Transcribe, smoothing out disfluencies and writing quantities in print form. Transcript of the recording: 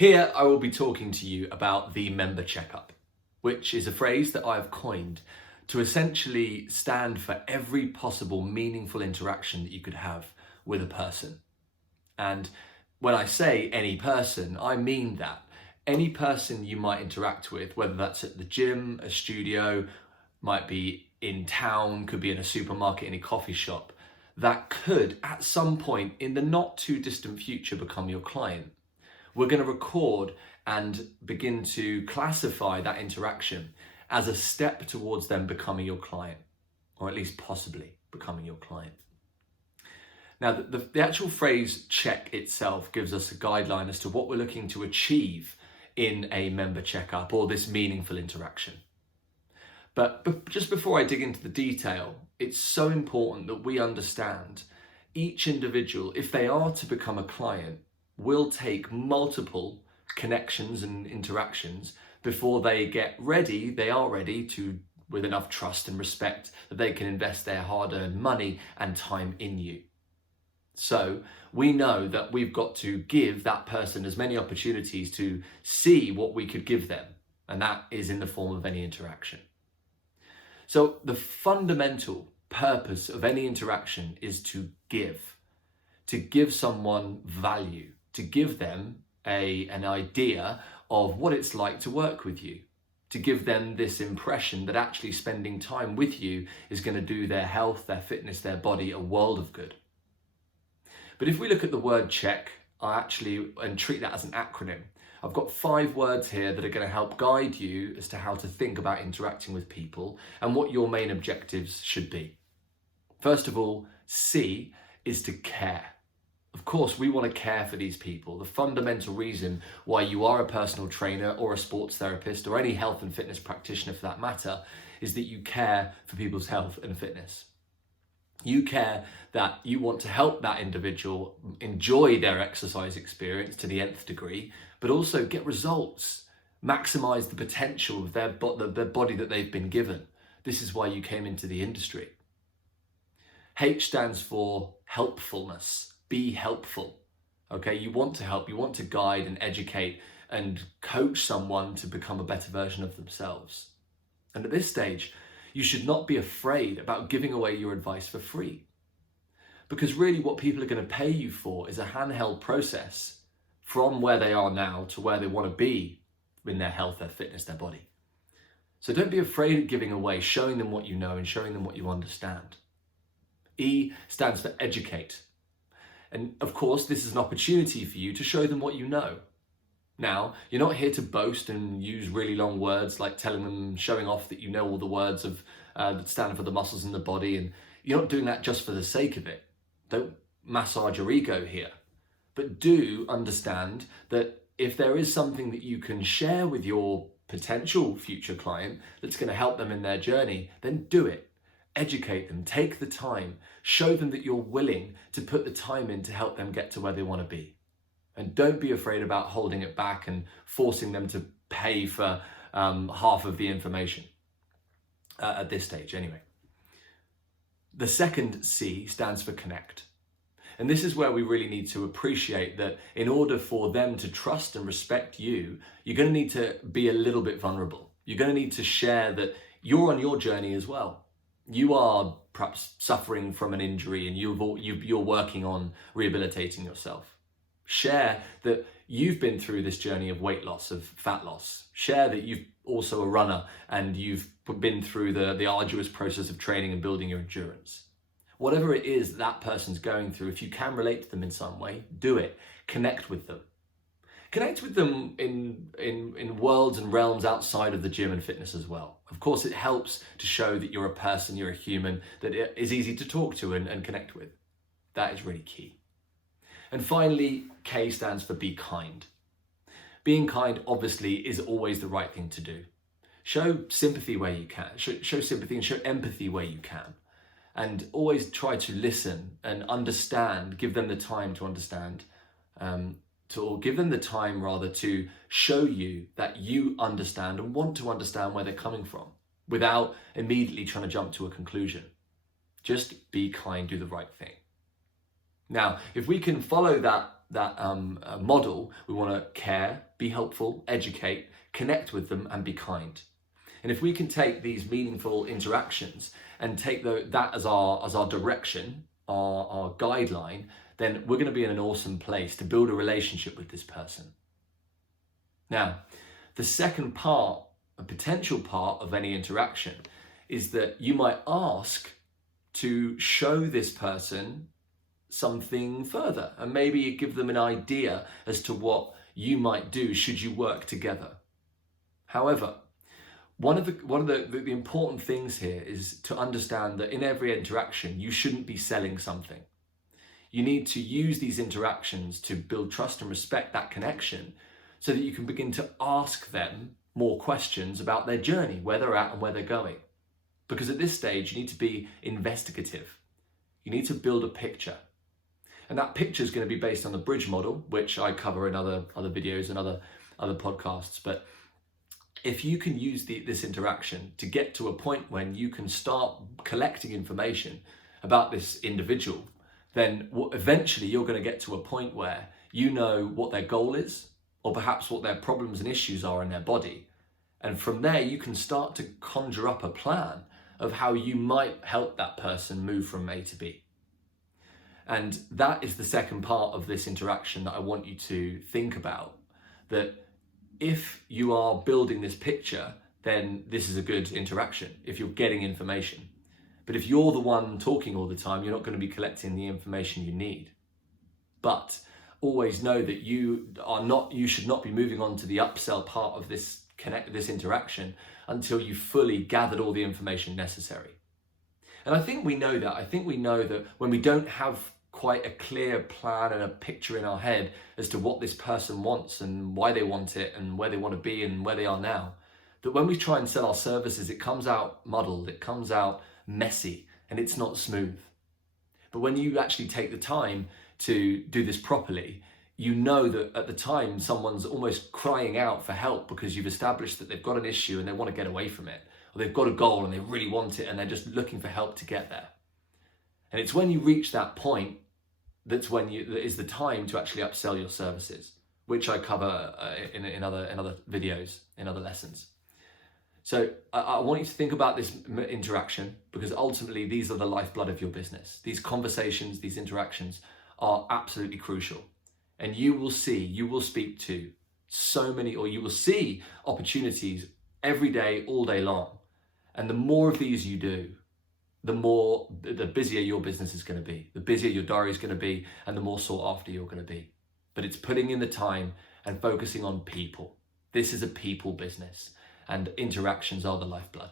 Here I will be talking to you about the member checkup, which is a phrase that I've coined to essentially stand for every possible meaningful interaction that you could have with a person. And when I say any person, I mean that. Any person you might interact with, whether that's at the gym, a studio, might be in town, could be in a supermarket, in a coffee shop, that could at some point in the not too distant future become your client. We're going to record and begin to classify that interaction as a step towards them becoming your client, or at least possibly becoming your client. Now, the actual phrase check itself gives us a guideline as to what we're looking to achieve in a member checkup or this meaningful interaction. But just before I dig into the detail, it's so important that we understand each individual, if they are to become a client, will take multiple connections and interactions before they are ready to, with enough trust and respect, that they can invest their hard-earned money and time in you. So we know that we've got to give that person as many opportunities to see what we could give them, and that is in the form of any interaction. So the fundamental purpose of any interaction is to give someone value, to give them an idea of what it's like to work with you, to give them this impression that actually spending time with you is going to do their health, their fitness, their body a world of good. But if we look at the word check, and treat that as an acronym, I've got 5 words here that are going to help guide you as to how to think about interacting with people and what your main objectives should be. First of all, C is to care. Of course, we want to care for these people. The fundamental reason why you are a personal trainer or a sports therapist or any health and fitness practitioner for that matter is that you care for people's health and fitness. You care that you want to help that individual enjoy their exercise experience to the nth degree, but also get results, maximize the potential of their body that they've been given. This is why you came into the industry. H stands for helpfulness. Be helpful. Okay, you want to help, you want to guide and educate and coach someone to become a better version of themselves. And at this stage, you should not be afraid about giving away your advice for free. Because really what people are going to pay you for is a handheld process from where they are now to where they want to be in their health, their fitness, their body. So don't be afraid of giving away, showing them what you know and showing them what you understand. E stands for educate. And of course, this is an opportunity for you to show them what you know. Now, you're not here to boast and use really long words like telling them, showing off that you know all the words of that stand for the muscles in the body, and you're not doing that just for the sake of it. Don't massage your ego here. But do understand that if there is something that you can share with your potential future client that's going to help them in their journey, then do it. Educate them, take the time, show them that you're willing to put the time in to help them get to where they want to be. And don't be afraid about holding it back and forcing them to pay for half of the information at this stage anyway. The second C stands for connect. And this is where we really need to appreciate that in order for them to trust and respect you, you're going to need to be a little bit vulnerable. You're going to need to share that you're on your journey as well. You are perhaps suffering from an injury and you're working on rehabilitating yourself. Share that you've been through this journey of weight loss, of fat loss. Share that you've also a runner and you've been through the arduous process of training and building your endurance. Whatever it is that person's going through, if you can relate to them in some way, do it. Connect with them. Connect with them in worlds and realms outside of the gym and fitness as well. Of course, it helps to show that you're a person, you're a human, that it is easy to talk to and connect with. That is really key. And finally, K stands for be kind. Being kind, obviously, is always the right thing to do. Show sympathy where you can. Show sympathy and show empathy where you can. And always try to listen and understand, give them the time to understand, or give them the time rather to show you that you understand and want to understand where they're coming from without immediately trying to jump to a conclusion. Just be kind, do the right thing. Now, if we can follow that model, we want to care, be helpful, educate, connect with them, and be kind. And if we can take these meaningful interactions and take that as our direction, our guideline, then we're going to be in an awesome place to build a relationship with this person. Now, the second part, a potential part of any interaction, is that you might ask to show this person something further, and maybe give them an idea as to what you might do should you work together. However, one of the important things here is to understand that in every interaction, you shouldn't be selling something. You need to use these interactions to build trust and respect that connection, so that you can begin to ask them more questions about their journey, where they're at and where they're going. Because at this stage, you need to be investigative. You need to build a picture. And that picture is going to be based on the bridge model, which I cover in other videos and other podcasts. But if you can use this interaction to get to a point when you can start collecting information about this individual, then eventually you're going to get to a point where you know what their goal is, or perhaps what their problems and issues are in their body. And from there, you can start to conjure up a plan of how you might help that person move from A to B. And that is the second part of this interaction that I want you to think about, that if you are building this picture, then this is a good interaction if you're getting information. But if you're the one talking all the time, you're not going to be collecting the information you need. But always know that you should not be moving on to the upsell part of this interaction until you fully gathered all the information necessary. And I think we know that. I think we know that when we don't have quite a clear plan and a picture in our head as to what this person wants and why they want it and where they want to be and where they are now, that when we try and sell our services, it comes out muddled, it comes out messy, and it's not smooth. But when you actually take the time to do this properly, you know that at the time someone's almost crying out for help because you've established that they've got an issue and they want to get away from it, or they've got a goal and they really want it and they're just looking for help to get there. And it's when you reach that point that is the time to actually upsell your services, which I cover in other videos, in other lessons. So I want you to think about this interaction, because ultimately these are the lifeblood of your business. These conversations, these interactions are absolutely crucial. And you will speak to so many, or you will see opportunities every day, all day long. And the more of these you do, the busier your business is going to be, the busier your diary is going to be, and the more sought after you're going to be. But it's putting in the time and focusing on people. This is a people business, and interactions are the lifeblood.